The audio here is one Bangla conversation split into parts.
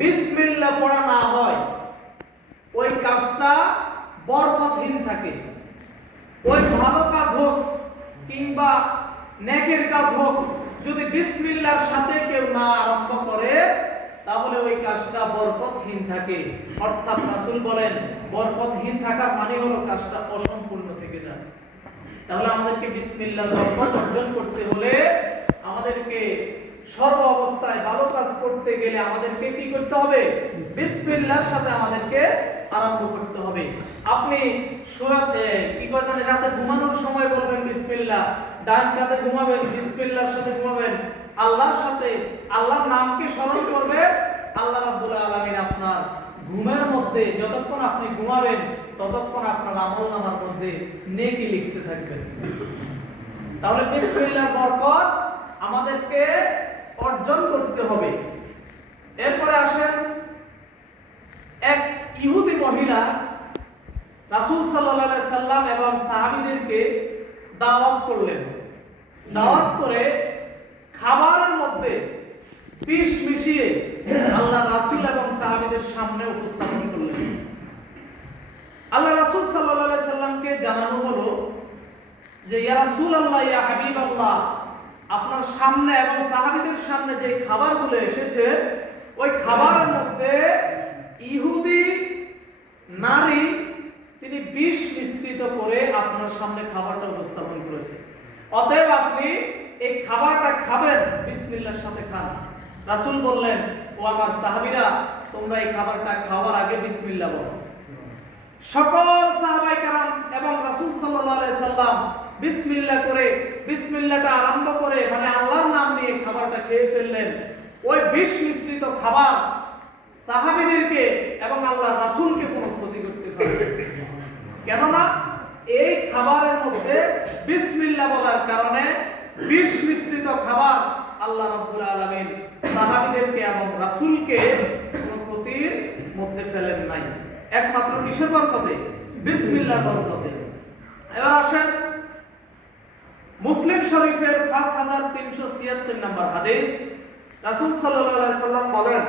বিসমিল্লাহ পড়া না হয় ওই কাজটা বরকতহীন থাকে। ওই ভালো কাজ হোক কিংবা নেকের কাজ হোক, যদি বিসমিল্লাহর সাথে কেউ না আরম্ভ করে তাহলে ওই কাজটা বরকতহীন থাকে। অর্থাৎ রাসূল বলেন বরকতহীন থাকার মানে হলো কাজটা অসম্পূর্ণ থেকে যায়। তাহলে আমাদেরকে বিসমিল্লাহর বরকত অর্জন করতে হলে আমাদেরকে সর্ব অবস্থায় ভালো কাজ করতে গেলে আমাদেরকে কি করতে হবে? বিসমিল্লাহর সাথে আমাদেরকে আরম্ভ করতে হবে। আপনি রাতে ঘুমানোর সময় বলবেন বিসমিল্লাহ, ডান কাতে ঘুমাবেন বিসমিল্লাহর সাথে ঘুমাবেন, আল্লাহর সাথে আল্লাহর নামকে স্মরণ করবেন। আল্লাহ রাব্বুল আলামিন আপনার ঘুমের মধ্যে যতক্ষণ আপনি ঘুমাবেন ততক্ষণ আপনার আমলনামার মধ্যে নেকি লিখতে থাকবেন। তাহলে বিসমিল্লাহর বরকত আমাদেরকে অর্জন করতে হবে। এরপরে আসেন, এক ইহুদি মহিলা রাসূল সাল্লাল্লাহু আলাইহি সাল্লাম এবং সাহাবীদেরকে দাওয়াত করলেন। দাওয়াত করে খাবারের মধ্যে বিষ মিশিয়ে আল্লাহ রাসূল এবং সাহাবীদের সামনে উপস্থাপন করলেন। আল্লাহ রাসূল সাল্লাল্লাহু আলাইহি সাল্লামকে জানানো হলো যে ইয়া রাসূলুল্লাহ, ইয়া হাবিবাল্লাহ, আপনার সামনে এবং সাহাবীদের সামনে যে খাবারগুলো এসেছে ওই খাবারের মধ্যে ইহুদি নারী তিনি বিষ মিশ্রিত করে আপনার সামনে খাবারটা উপস্থাপন করেছে। অতএব আপনি এই খাবারটা খাবেন, বিসমিল্লাহর সাথে খান। রাসূল বললেন, ও আমার সাহাবীরা, তোমরা এই খাবারটা খাওয়ার আগে বিসমিল্লাহ বলো। সকল সাহাবায়ে কেরাম এবং রাসূল সাল্লাল্লাহু আলাইহি সাল্লাম বিসমিল্লাহ করে বিসমিল্লাহটা আরম্ভ করে মানে আল্লাহর নাম নিয়ে খাবারটা খেয়ে ফেললেন। ওই বিষ মিশ্রিত খাবার সাহাবীদেরকে এবং আল্লাহর রাসূলকে কোনো ক্ষতি করতে পারবে না। কেননা এই খাবারের মধ্যে বিসমিল্লাহ বলার কারণে বিষ মিশ্রিত খাবার আল্লাহ রাব্বুল আলামিন সাহাবীদেরকে এবং রাসূলকে কোনো ক্ষতির মধ্যে ফেলেন নাই, একমাত্র কিসের বরকতে? বিসমিল্লাহর বরকতে। এবার আসেন মুসলিম শরীফের 5376 নম্বর হাদিস। রাসূল সাল্লাল্লাহু আলাইহি সাল্লাম বলেন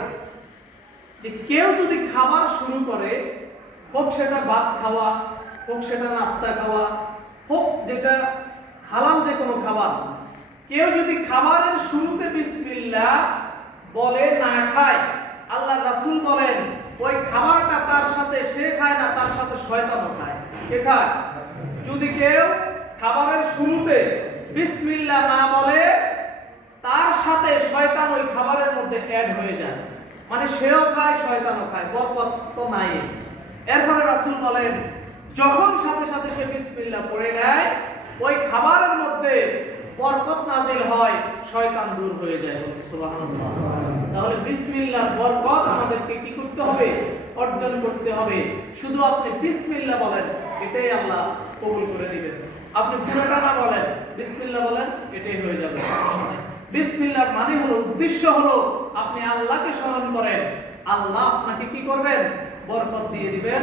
যে কেউ যদি খাবার শুরু করে, হোক সেটা ভাত খাওয়া, হোক সেটা নাস্তা খাওয়া, হোক যেটা হালাল যে কোনো খাবার, কেউ যদি খাবারের শুরুতে বিসমিল্লাহ বলে না খায়, আল্লাহ রাসূল বলেন ওই খাবারটা তার সাথে সে খায় না, তার সাথে শয়তানও খায়। কে খায়? যদি কেউ খাবারের শুরুতে বিসমিল্লাহ না বলে তার সাথে শয়তান ওই খাবারের মধ্যে অ্যাড হয়ে যায়, মানে সেও খায় শয়তানও খায়, বরকত তো নাই। এরপরে রাসূল বলেন যখন সাথে সাথে সে বিসমিল্লাহ পড়ে নেয় ওই খাবারের মধ্যে বরকত নাজিল হয়, শয়তান দূর হয়ে যায়। সুবহানাল্লাহ। তাহলে বিসমিল্লাহর বরকত আমাদেরকে কি করতে হবে? অর্জন করতে হবে। শুধু আপনি বিসমিল্লাহ বলেন, এটাই আল্লাহ কবুল করে দিবেন। আপনি পুরোটা না বলেন, বিসমিল্লাহ বলেন, এটাই হয়ে যাবে। বিসমিল্লাহর মানে হলো, উদ্দেশ্য হলো আপনি আল্লাহকে স্মরণ করেন, আল্লাহ আপনাকে কি করবেন? বরকত দিয়ে দিবেন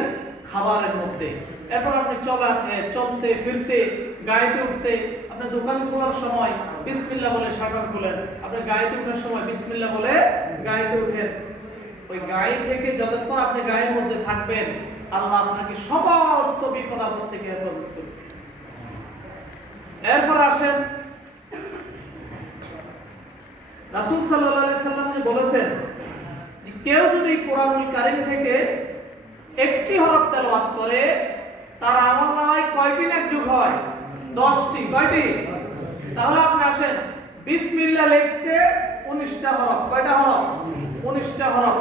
খাবারের মধ্যে। এরপর আপনি চলতে ফিরতে, গাড়িতে উঠতে, আপনি দোকান খোলার সময় বিসমিল্লাহ বলে শাটার খুলেন, আপনি গাড়িতে ওঠার সময় বিসমিল্লাহ বলে গাড়িতে উঠেন। ওই গাড়ি থেকে যতক্ষণ আপনি গাড়ির মধ্যে থাকবেন আল্লাহ আপনাকে সমস্ত বিপদ আপদ থেকে হেফাজত করবে। এরপর আসেন, রাসূল সাল্লাল্লাহু আলাইহি সাল্লাম বলেছেন যে কেউ যদি কোরআনুল কারীম থেকে একটি হরফ তেলাওয়াত করে তার আমলনামায় কয়টি নেক যোগ হয়? 10টি। কয়টি? তাহলে আপনি আসেন, বিসমিল্লাহ লিখতে 19টা হরফ। কয়টা হরফ? 19টা হরফ।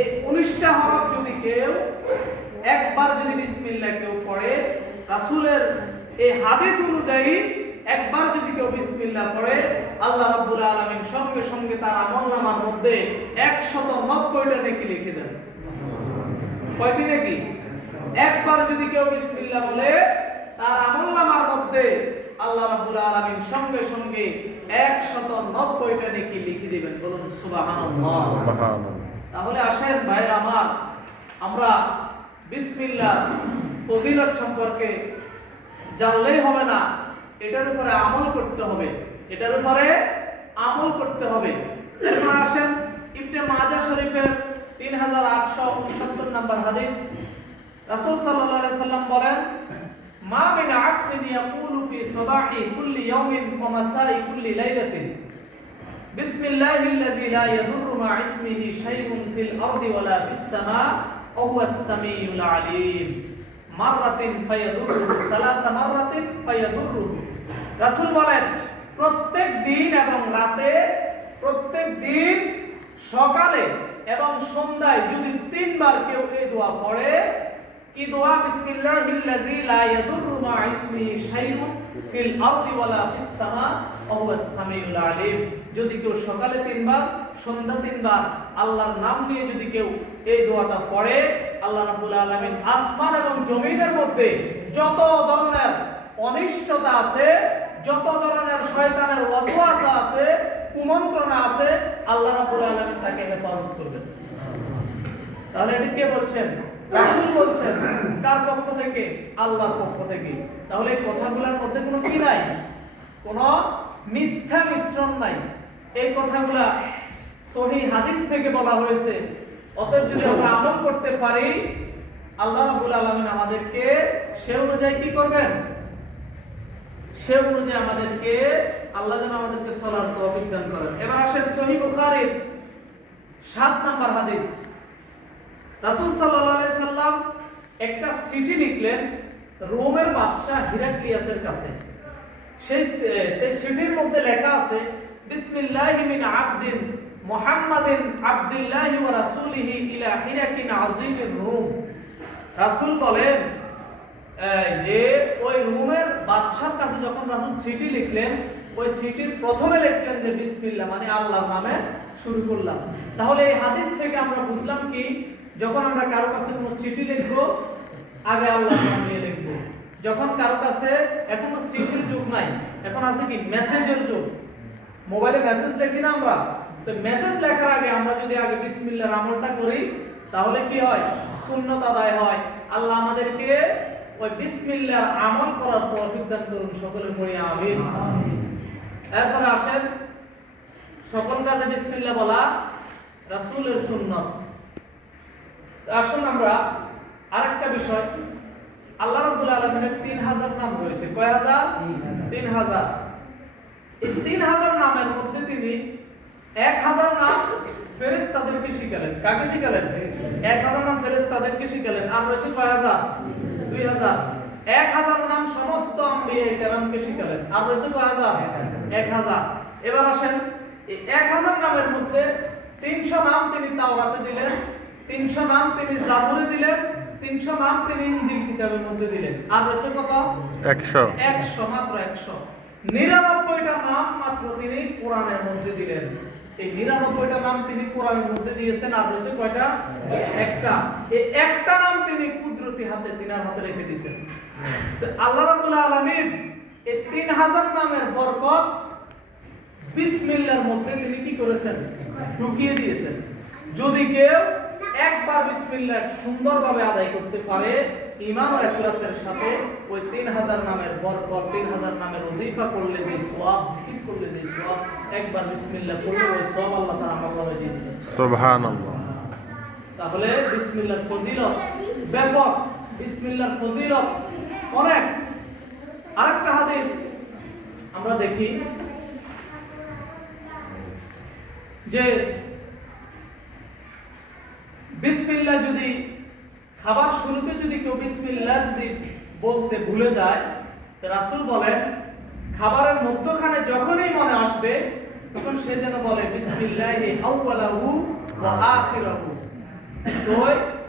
এই 19টা হরফ যদি কেউ একবার যদি বিসমিল্লাহ কেউ পড়ে, রাসূলের এই হাদিস অনুযায়ী একবার যদি কেউ বিসমিল্লাহ পড়ে আল্লাহ রাব্বুল আলামিন সঙ্গে সঙ্গে তার আমলনামার মধ্যে 190টা নেকি লিখে দেন। কয়টি নেকি? একবার যদি কেউ বিসমিল্লাহ বলে তার আমলনামার মধ্যে আল্লাহ রাব্বুল আলামিন সঙ্গে সঙ্গে 190টা নেকি লিখে দিবেন। বলুন সুবহানাল্লাহ। তাহলে আসেন ভাইরা আমার, আমরা বিসমিল্লাহ ফজিলত সম্পর্কে জানলেই হবে না, এটার উপরে আমল করতে হবে, এটার উপরে আমল করতে হবে। এরপর আসেন ইবনে মাজাহ শরীফের 3869 নম্বর হাদিস, রাসূল সাল্লাল্লাহু আলাইহি সাল্লাম বলেন, মা মিন আবদিন ইয়াকুলু ফি সাবাহি কুল্লি ইয়াউমিন ওয়া মাসাই কুল্লি লাইলাতিন বিসমিল্লাহিল্লাযী লা ইয়াদুররু মা ইসমিহি শাইউন ফিল আরদি ওয়ালা ফিস সামা ওয়া হুয়াস সামিউল আলীম মাররাতিন ফায়াদুররু সালাসা মাররাতিন ফায়াদুররু। রাসূল বলেন, প্রত্যেক দিন এবং রাতে, প্রত্যেক দিন সকালে এবং সন্ধ্যায় যদি 3 বার কেউ এই দোয়া পড়ে, কি দোয়া? বিসমিল্লাহিল্লাযী লা ইয়াদুররু মা ইসমিহি শাইউন ফিল আরদি ওয়ালা ফিস সামা ওয়া হুয়াস সামিউল আলীম। যদি কেউ সকালে 3 বার, সন্ধ্যা 3 বার আল্লাহর নাম নিয়ে যদি কেউ এই দোয়াটা পড়ে, আল্লাহ রাব্বুল আলামিন আসমান এবং জমিনের মধ্যে যত ধরনের অনিষ্টতা আছে, যত ধরনের শয়তানের ওয়াসওয়াসা আছে, কুমন্ত্রণা আছে, আল্লাহ রাব্বুল আলামিন তাকে হেফাজত করবেন। তাহলে এটা কে বলছেন? রাসূল বলছেন। কার পক্ষ থেকে? আল্লাহর পক্ষ থেকে। তাহলে এই কথাগুলোর মধ্যে কোনো কি নাই? কোনো মিথ্যা মিশ্রণ নাই। এই কথাগুলা সহিহ হাদিস থেকে বলা হয়েছে। অতএব যদি আমরা আমল করতে পারি, আল্লাহ রাব্বুল আলামিন আমাদেরকে সে অনুযায়ী কি করবেন? সে অনুযায়ী আমাদেরকে আল্লাহ যেন আমাদেরকে চলার তৌফিক দান করেন। এবার আসেন সহিহ বুখারীর 7 নম্বর হাদিস। রাসূল সাল্লাল্লাহু আলাইহি সাল্লাম একটা চিঠি লিখলেন রোমের বাদশা হিরাক্লিয়াসের কাছে। সেই চিঠির মধ্যে লেখা আছে, বিসমিল্লাহি মিন আবদিন মুহাম্মাদিন আবদুল্লাহি ওয়া রাসূলিহি ইলা হিরাকিন আযীমির রূম। রাসূল বলেন যে ওই রোমের বাদশার কাছে যখন রাসূল চিঠি লিখলেন, ওই চিঠির প্রথমে লিখলেন যে বিসমিল্লাহ, মানে আল্লাহর নামে শুরু করলাম। তাহলে এই হাদিস থেকে আমরা বুঝলাম কি, যখন আমরা কারো কাছে কোনো চিঠি লিখব, আগে আল্লাহর নাম নিয়ে লিখব। যখন কারো কাছে, এখন চিঠির যুগ নাই, এখন আছে কি মেসেজের যুগ। মোবাইলে মেসেজ লিখি না আমরা, তো মেসেজ লেখার আগে আমরা যদি আগে বিসমিল্লাহর আমলটা করি, তাহলে কি হয়? সুন্নাত আদায় হয়। আল্লাহ আমাদেরকে ওই বিসমিল্লাহর আমল করার তৌফিক দান করুন। সকলে পড়ি আমিন। এরপর আসেন, সকল কাজে বিসমিল্লাহ বলা রাসূলের সুন্নাত। আসুন আমরা আরেকটা বিষয়, আল্লাহ রাব্বুল আলামিনের 3000 নাম রয়েছে। কয় হাজার? 3000। এই 3000 নামের মধ্যে তিনি 1000 নাম ফেরেশতাদেরকে শিখালেন। কাকে শিখালেন? 1000 নাম ফেরেশতাদেরকে শিখালেন। আর রয়েছে কয় হাজার? 2000। 1000 নাম সমস্ত আম্বিয়া কেরামকে শিখালেন। আর রয়েছে কয় হাজার? 1000। এবার আসেন, এই 1000 নামের মধ্যে 300 নাম তিনি তাওরাতে দিলেন, 300 নাম তিনি জাবুরে দিলেন, 300 নাম তিনি ইনজিল কিতাবের মধ্যে দিলেন। আর রয়েছে কত? 100, মাত্র 100। 99টা নাম মাত্র তিনি কোরআনের মধ্যে দিলেন। এই 99টা নাম তিনি কোরআনের মধ্যে দিয়েছেন। আর রয়েছে কয়টা? একটা। এই একটা নাম তিনি কুদরতি হাতে, তিনার হাতে রেখে দিয়েছেন। তো আল্লাহ রাব্বুল আলামিন এই 3000 নামের বরকত বিসমিল্লাহর মধ্যে তিনি কি করেছেন? ঢুকিয়ে দিয়েছেন। যদি কেউ একবার বিসমিল্লাহ সুন্দরভাবে আদায় করতে পারে, ঈমান ও ইখলাসের সাথে, ওই 3000 নামের বরকত, 3000 নামের ওজিফা করলে যে সওয়াব, জিকির করলে যে সওয়াব, একবার বিসমিল্লাহ পড়লে ওই সওয়াব আল্লাহ তাআলা আমাকে দিয়ে দিবেন। সুবহানাল্লাহ। তাহলে বিসমিল্লাহর ফজিলত ব্যাপক, বিসমিল্লাহর ফজিলত অনেক। আরেকটা হাদিস আমরা দেখি যে বিসমিল্লাহ যদি খাবার শুরুতে যদি কেউ বিসমিল্লাহ যদি বলতে ভুলে যায়, তো রাসূল বলেন খাবারের মধ্যখানে যখনই মনে আসবে, তখন সে যেন বলে বিসমিল্লাহি আউয়ালাহু ওয়া আখিরাহু। তো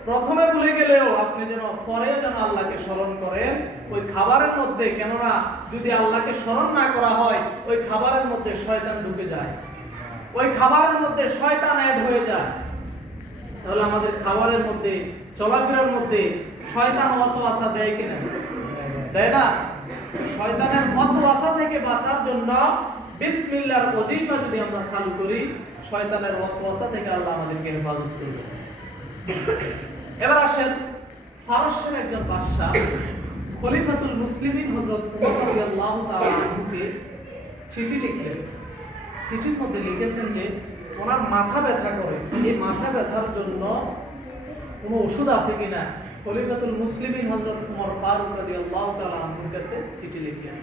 প্রথমে ভুলে গেলেও আপনি যেন পরেও যেন আল্লাহকে স্মরণ করেন ওই খাবারের মধ্যে। কেননা যদি আল্লাহকে স্মরণ না করা হয়, ওই খাবারের মধ্যে শয়তান ঢুকে যায়, ওই খাবারের মধ্যে শয়তান অ্যাড হয়ে যায়। তাহলে আমাদের খাবারের মধ্যে, চলাফেরার মধ্যে শয়তান ওয়াসওয়াসা দেয় কিনা? দেয় না? শয়তানের ওয়াসওয়াসা থেকে বাঁচার জন্য বিসমিল্লাহর ওজিফা যদি আমরা চালু করি, শয়তানের ওয়াসওয়াসা থেকে আল্লাহ আমাদেরকে হেফাজত করবে। এবার আসেন, ফারসের একজন বাদশা খলিফাতুল মুসলিমিন হযরত ওমর রাদিয়াল্লাহু তাআলা আনহুকে চিঠি লিখলেন। চিঠির মধ্যে লিখেছেন যে ওনার মাথা ব্যথা করে, এই মাথা ব্যথার জন্য কোনো ওষুধ আছে কিনা খলিফাতুল মুসলিমিন হযরত ওমর ফারুক রাদিয়াল্লাহু তাআলা আনহুর কাছে চিঠি লিখলেন।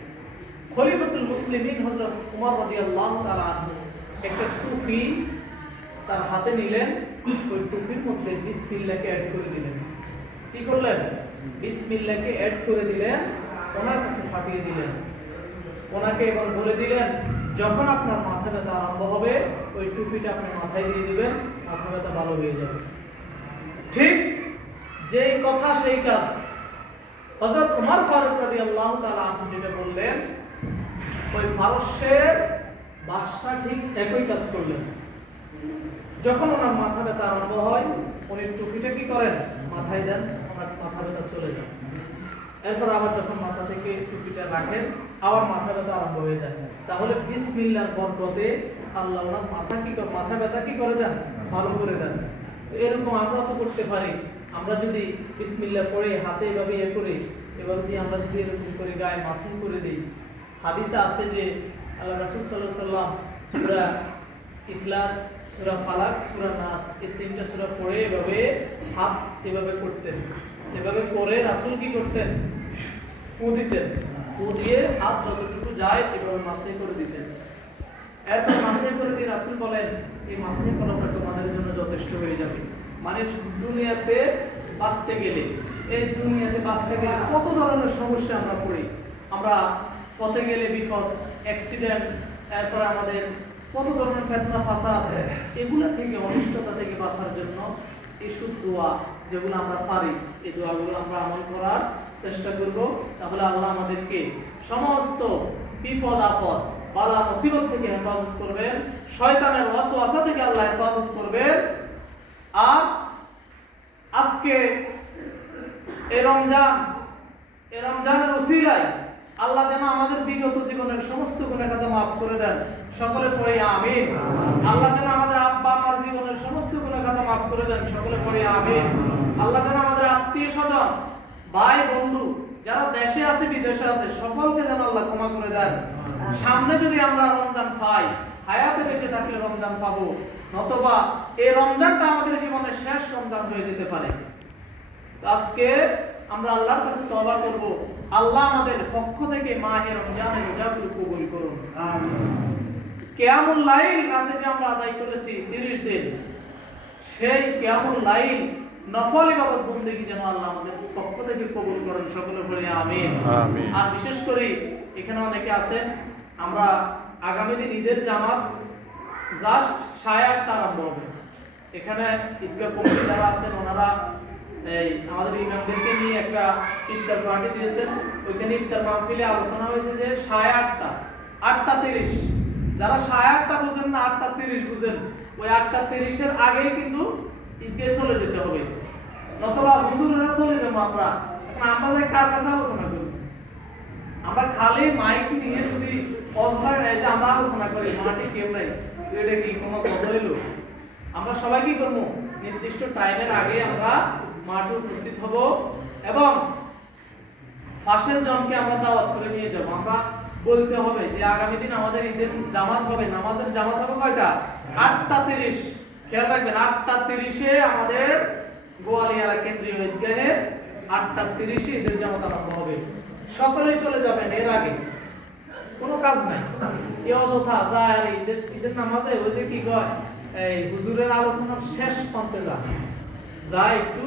খলিফাতুল মুসলিমিন হযরত ওমর রাদিয়াল্লাহু তাআলা আনহু একটা টুপি তার হাতে নিলেন, ওই টুপির মধ্যে বিসমিল্লাহকে অ্যাড করে দিলেন। কি করলেন? বিসমিল্লাহকে অ্যাড করে দিলেন, ওনার কাছে পাঠিয়ে দিলেন। ওনাকে এবার বলে দিলেন, যখন আপনার মাথা ব্যথা আরম্ভ হবে ওই টুপিটা আপনি মাথায় দিয়ে দিবেন, মাথা ব্যথা ভালো হয়ে যাবে। ঠিক যেই কথা সেই কাজ। হযরত ওমর ফারুক রাদিয়াল্লাহু তাআলা আনহু যেটা বললেন, ওই পারস্যের বাদশা ঠিক একই কাজ করলেন। যখন ওনার মাথা ব্যথা আরম্ভ হয় উনি টুপিটা কি করেন? মাথায় দেন, ওনার মাথা ব্যথা চলে যায়। এরপর আবার যখন মাথা থেকে টুপিটা রাখেন আবার মাথা ব্যথা আরম্ভ হয়ে যায়। তাহলে বিসমিল্লাহর বরকতে আল্লাহ ওনার মাথা ব্যথা কি করে দেন? ভালো করে দেন। এরকম আমরা তো করতে পারি। আমরা যদি বিসমিল্লাহ পড়ে হাতে এভাবে করি, এবার যদি আমরা যদি এরকম করে গায়ে মাসিং করে দিই, হাদিসে আছে যে আল্লাহ রাসূল সাল্লাল্লাহু আলাইহি ওয়াসাল্লাম সূরা ইখলাস, সূরা ফালাক, সূরা নাস এই তিনটা সূরা পড়ে এভাবে হাত এভাবে করতেন। এভাবে করে রাসূল কি করতেন? ফু দিতেন। ফু দিয়ে হাত যতটুকু যায় এভাবে মাসিং করে দিতেন। এরপর মাসিং করে দিয়ে রাসূল বলেন, এই মাসিং করাটা তোমাদের জন্য যথেষ্ট হয়ে যাবে। মানে দুনিয়াতে বাঁচতে গেলে, এই দুনিয়াতে বাঁচতে গেলে কত ধরনের সমস্যা আমরা পড়ি। আমরা পথে গেলে বিপদ, অ্যাক্সিডেন্ট, এরপর আমাদের কত ধরনের ফিতনা ফাসাদ, এগুলো থেকে অনিষ্টতা থেকে বাঁচার জন্য এইসব দোয়া যেগুলো আমরা পারি, এই দোয়াগুলো আমরা আমল করার চেষ্টা করব। তাহলে আল্লাহ আমাদেরকে সমস্ত বিপদ আপদ, বালা মুসিবত থেকে হেফাজত করবেন, শয়তানের ওয়াসওয়াসা থেকে আল্লাহ হেফাজত করবেন। আর আজকে এই রমজানের ওসিলায় আল্লাহ যেন আমাদের বিগত জীবনের সমস্ত গুনাহ খাতা মাফ করে দেন। সকলে পড়ে আমিন। আল্লাহ যেন আমাদের আব্বা আম্মার জীবনের সমস্ত গুনাহ খাতা মাফ করে দেন। সকলে পড়ে আমিন। আল্লাহ যেন আমাদের আত্মীয় স্বজন, ভাই বন্ধু যারা দেশে আছে বিদেশে আছে সকলকে যেন আল্লাহ ক্ষমা করে দেন। সামনে যদি আমরা রমজান পাই, হায়াতে বেঁচে থাকলে রমজান পাবো, নতবা এই রমজানটা আমাদের জীবনের শেষ রমজান হয়ে যেতে পারে। আজকে আমরা আল্লাহর কাছে তওবা করব, আল্লাহ আমাদের পক্ষ থেকে মাহে রমজানের রোজাগুলো কবুল করুন। আমিন। কিয়ামুল লাইল রাতে যে আমরা আদায় করেছি 30 দিন, সেই কিয়ামুল লাইল নফল ইবাদত বন্দেগী যেন আল্লাহ আমাদের পক্ষ থেকে কবুল করেন। সকলে বলি আমিন। আমিন। আর বিশেষ করে এখানে অনেকে আছেন, আমরা আগামী দিন ঈদের জামাত জাস্ট 8:30 আরম্ভ হবে। এখানে ঈদগাহ কমিটি যারা আছেন ওনারা এই আমাদের ইমামদেরকে নিয়ে একটা ইফতার পার্টি দিয়েছেন। ওইখানে ইফতার মাহফিলে আলোচনা হয়েছে যে 8:30, 8:30, যারা 8:30 বুঝেন না 8:30 বুঝেন, ওই 8:30 এর আগেই কিন্তু ঈদগাহে চলে যেতে হবে, নতুবা হুজুরেরা চলে যাবো আমরা। এখন আমরা যে কার কাছে আলোচনা করি? আমরা খালি মাইক নিয়ে যদি অজলায় এই যে আমরা আলোচনা করি, মাটি কেউ নাই, এটা কি কোনো কথা হইলো? আমরা সবাই কি করবো? নির্দিষ্ট টাইমের আগে আমরা মাঠে উপস্থিত হব এবং পাশের জনকে আমরা দাওয়াত করে নিয়ে যাব। আমরা বলতে হবে যে আগামী দিন আমাদের ঈদের জামাত হবে, নামাজের জামাত হবে কয়টা? 8:30। খেয়াল রাখবেন 8:30 আমাদের গোয়ালিয়ারা কেন্দ্রীয় ঈদগাহে 8:30 ঈদের জামাত আরম্ভ হবে। সকলেই চলে যাবেন, এর আগে কোনো কাজ নাই। এই অযথা যায় আর ঈদের নামাজে ওই যে কি কয়, এই হুজুরের আলোচনার শেষ প্রান্তে যায় একটু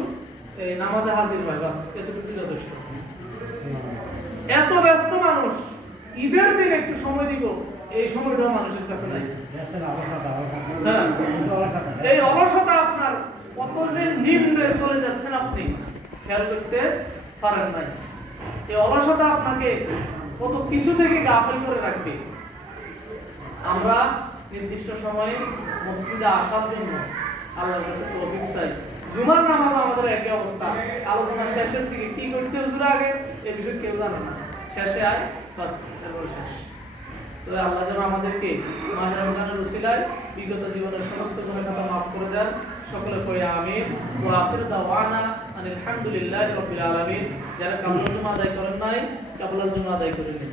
এই নামাজে হাজির হয়, বাস এতটুকু যথেষ্ট। এত ব্যস্ত মানুষ, ঈদের দিন একটু সময় দিব, এই সময়টাও মানুষের কাছে নাই। এই অলসতা আপনার কত যে নিম্নে চলে যাচ্ছেন আপনি খেয়াল করতে পারেন নাই। এই অলসতা আপনাকে কত কিছু থেকে গাফিল করে রাখবে। আমরা নির্দিষ্ট সময়ে মসজিদে আসার জন্য আল্লাহর কাছে তৌফিক চাই। জুমার নামাজ আমাদের একই অবস্থা, আলোচনা শেষের দিকে কি করছে হুজুর আগে এই বিষয়ে কেউ জানে না, শেষে আয় বাস এরপর শেষ। তো আল্লাহ যেন আমাদেরকে মাহে রমজানের উসিলায় বিগত জীবনের সমস্ত গুনাহ খাতা মাফ করে দেন। সকলে কই আমিন। ওয়া আখিরু দাওয়ানা আলহামদুলিল্লাহি রাব্বিল আলামিন। যারা কাবুল জুমা আদায় করেন নাই, কাবুল জুমা আদায় করে নিন।